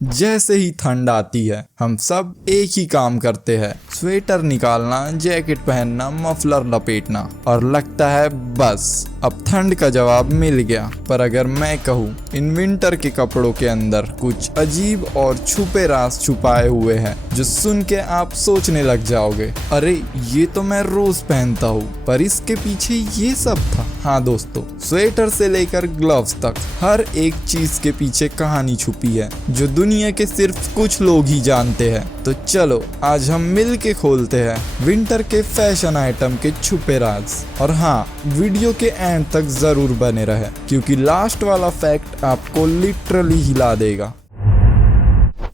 जैसे ही ठंड आती है हम सब एक ही काम करते हैं, स्वेटर निकालना, जैकेट पहनना, मफलर लपेटना और लगता है बस अब ठंड का जवाब मिल गया। पर अगर मैं कहूँ इन विंटर के कपड़ों के अंदर कुछ अजीब और छुपे राज छुपाए हुए हैं जो सुन के आप सोचने लग जाओगे, अरे ये तो मैं रोज पहनता हूँ, पर इसके पीछे ये सब था। हाँ दोस्तों, स्वेटर से लेकर ग्लव्स तक हर एक चीज के पीछे कहानी छुपी है जो दुनिया के सिर्फ कुछ लोग ही जानते हैं। तो चलो आज हम मिल के खोलते हैं विंटर के फैशन आइटम के छुपे राज। और हाँ, वीडियो के एंड तक जरूर बने रहे क्योंकि लास्ट वाला फैक्ट आपको लिटरली हिला देगा।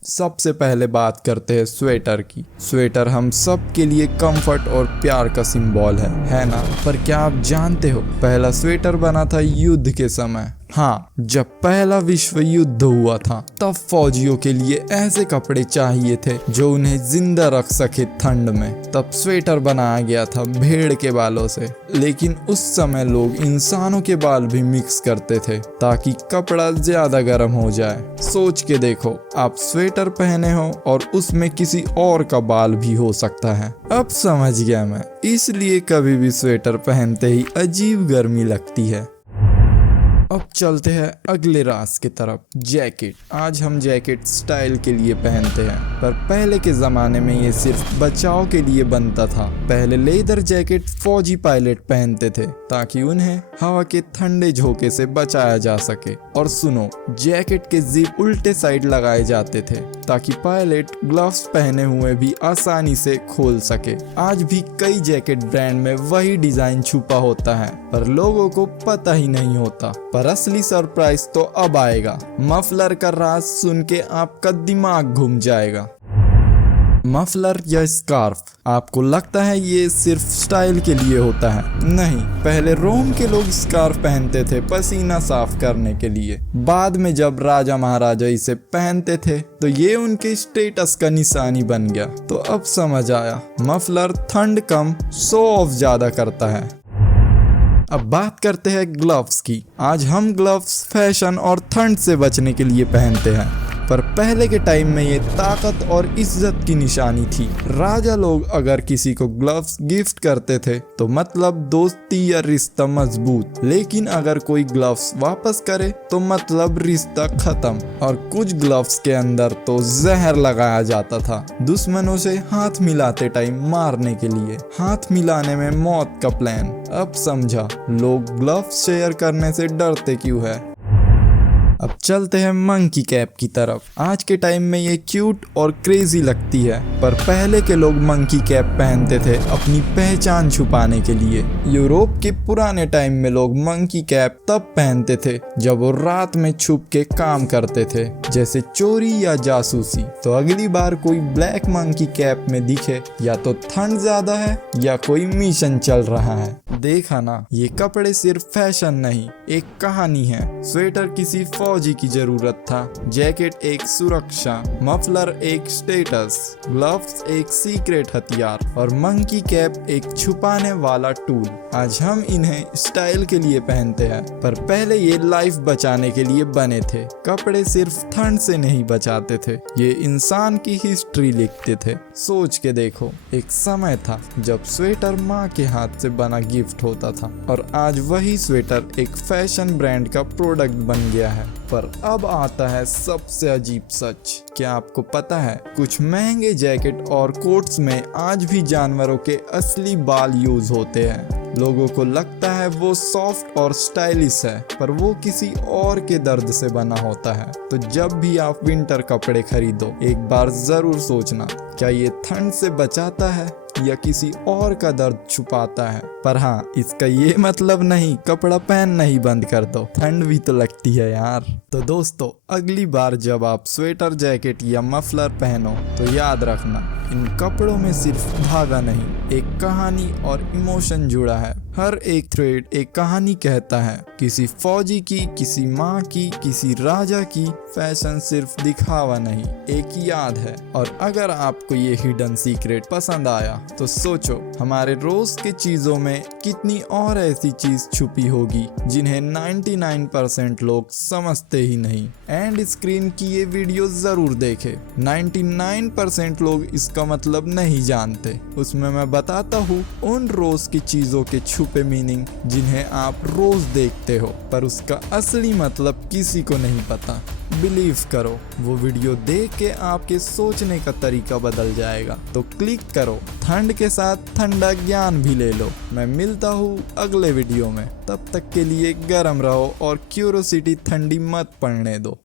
सबसे पहले बात करते हैं स्वेटर की। स्वेटर हम सब के लिए कंफर्ट और प्यार का सिंबल है ना? पर क्या आप जानते हो पहला स्वेटर बना था युद्ध के समय। हाँ, जब पहला विश्व युद्ध हुआ था तब फौजियों के लिए ऐसे कपड़े चाहिए थे जो उन्हें जिंदा रख सके ठंड में। तब स्वेटर बनाया गया था भेड़ के बालों से, लेकिन उस समय लोग इंसानों के बाल भी मिक्स करते थे ताकि कपड़ा ज्यादा गर्म हो जाए। सोच के देखो, आप स्वेटर पहने हो और उसमें किसी और का बाल भी हो सकता है। अब समझ गया मैं, इसलिए कभी भी स्वेटर पहनते ही अजीब गर्मी लगती है। अब चलते हैं अगले राज की तरफ, जैकेट। आज हम जैकेट स्टाइल के लिए पहनते हैं, पर पहले के ज़माने में ये सिर्फ बचाव के लिए बनता था। पहले लेदर जैकेट फौजी पायलट पहनते थे ताकि उन्हें हवा के ठंडे झोंके से बचाया जा सके। और सुनो, जैकेट के जिप उल्टे साइड लगाए जाते थे ताकि पायलट ग्लव्स पहने हुए भी आसानी से खोल सके। आज भी कई जैकेट ब्रांड में वही डिजाइन छुपा होता है पर लोगों को पता ही नहीं होता। पर असली सरप्राइज तो अब आएगा। मफलर का राज सुन के आपका दिमाग घूम जाएगा। मफलर या स्कार्फ, आपको लगता है ये सिर्फ स्टाइल के लिए होता है? नहीं, पहले रोम के लोग स्कार्फ पहनते थे पसीना साफ करने के लिए। बाद में जब राजा महाराजा इसे पहनते थे तो ये उनके स्टेटस का निशानी बन गया। तो अब समझ आया, मफलर ठंड कम शो ऑफ ज्यादा करता है। अब बात करते हैं ग्लव्स की। आज हम ग्लव्स फैशन और ठंड से बचने के लिए पहनते हैं, पर पहले के टाइम में ये ताकत और इज्जत की निशानी थी। राजा लोग अगर किसी को ग्लव्स गिफ्ट करते थे तो मतलब दोस्ती या रिश्ता मजबूत, लेकिन अगर कोई ग्लव्स वापस करे तो मतलब रिश्ता खत्म। और कुछ ग्लव्स के अंदर तो जहर लगाया जाता था दुश्मनों से हाथ मिलाते टाइम मारने के लिए। हाथ मिलाने में मौत का प्लान। अब समझा लोग ग्लव्स शेयर करने से डरते क्यों है। अब चलते हैं मंकी कैप की तरफ। आज के टाइम में ये क्यूट और क्रेजी लगती है, पर पहले के लोग मंकी कैप पहनते थे अपनी पहचान छुपाने के लिए। यूरोप के पुराने टाइम में लोग मंकी कैप तब पहनते थे जब वो रात में छुप के काम करते थे, जैसे चोरी या जासूसी। तो अगली बार कोई ब्लैक मंकी कैप में दिखे या तो ठंड ज्यादा है या कोई मिशन चल रहा है। देखा ना, ये कपड़े सिर्फ फैशन नहीं, एक कहानी है। स्वेटर किसी फौजी की जरूरत था, जैकेट एक सुरक्षा, मफलर एक स्टेटस, ग्लव्स एक सीक्रेट हथियार और मंकी कैप एक छुपाने वाला टूल। आज हम इन्हें स्टाइल के लिए पहनते हैं, पर पहले ये लाइफ बचाने के लिए बने थे। कपड़े सिर्फ ठंड से नहीं बचाते थे, ये इंसान की हिस्ट्री लिखते थे। सोच के देखो, एक समय था जब स्वेटर माँ के हाथ से बना गिफ्ट होता था और आज वही स्वेटर एक फैशन ब्रांड का प्रोडक्ट बन गया है। पर अब आता है सबसे अजीब सच। क्या आपको पता है कुछ महंगे जैकेट और कोट्स में आज भी जानवरों के असली बाल यूज होते हैं। लोगों को लगता है वो सॉफ्ट और स्टाइलिश है, पर वो किसी और के दर्द से बना होता है। तो जब भी आप विंटर कपड़े खरीदो, एक बार जरूर सोचना, क्या ये ठंड से बचाता है या किसी और का दर्द छुपाता है। पर हाँ, इसका ये मतलब नहीं कपड़ा पहनना ही बंद कर दो, ठंड भी तो लगती है यार। तो दोस्तों, अगली बार जब आप स्वेटर, जैकेट या मफलर पहनो तो याद रखना, इन कपड़ों में सिर्फ धागा नहीं, एक कहानी और इमोशन जुड़ा है। हर एक थ्रेड एक कहानी कहता है, किसी फौजी की, किसी माँ की, किसी राजा की। फैशन सिर्फ दिखावा नहीं, एक याद है। और अगर आपको ये हिडन सीक्रेट पसंद आया तो सोचो, हमारे रोज के चीजों में कितनी और ऐसी चीज छुपी होगी जिन्हें 99% लोग समझते ही नहीं। एंड स्क्रीन की ये वीडियो जरूर देखें। 99% लोग इसका मतलब नहीं जानते। उसमें मैं बताता हूँ उन रोज की चीजों के छुपे मीनिंग जिन्हें आप रोज देखते हो, पर उसका असली मतलब किसी को नहीं पता। बिलीव करो, वो वीडियो देख के आपके सोचने का तरीका बदल जाएगा। तो क्लिक करो, ठंड के साथ ठंडा ज्ञान भी ले लो। मैं मिलता हूँ अगले वीडियो में, तब तक के लिए गर्म रहो और क्यूरोसिटी ठंडी मत पड़ने दो।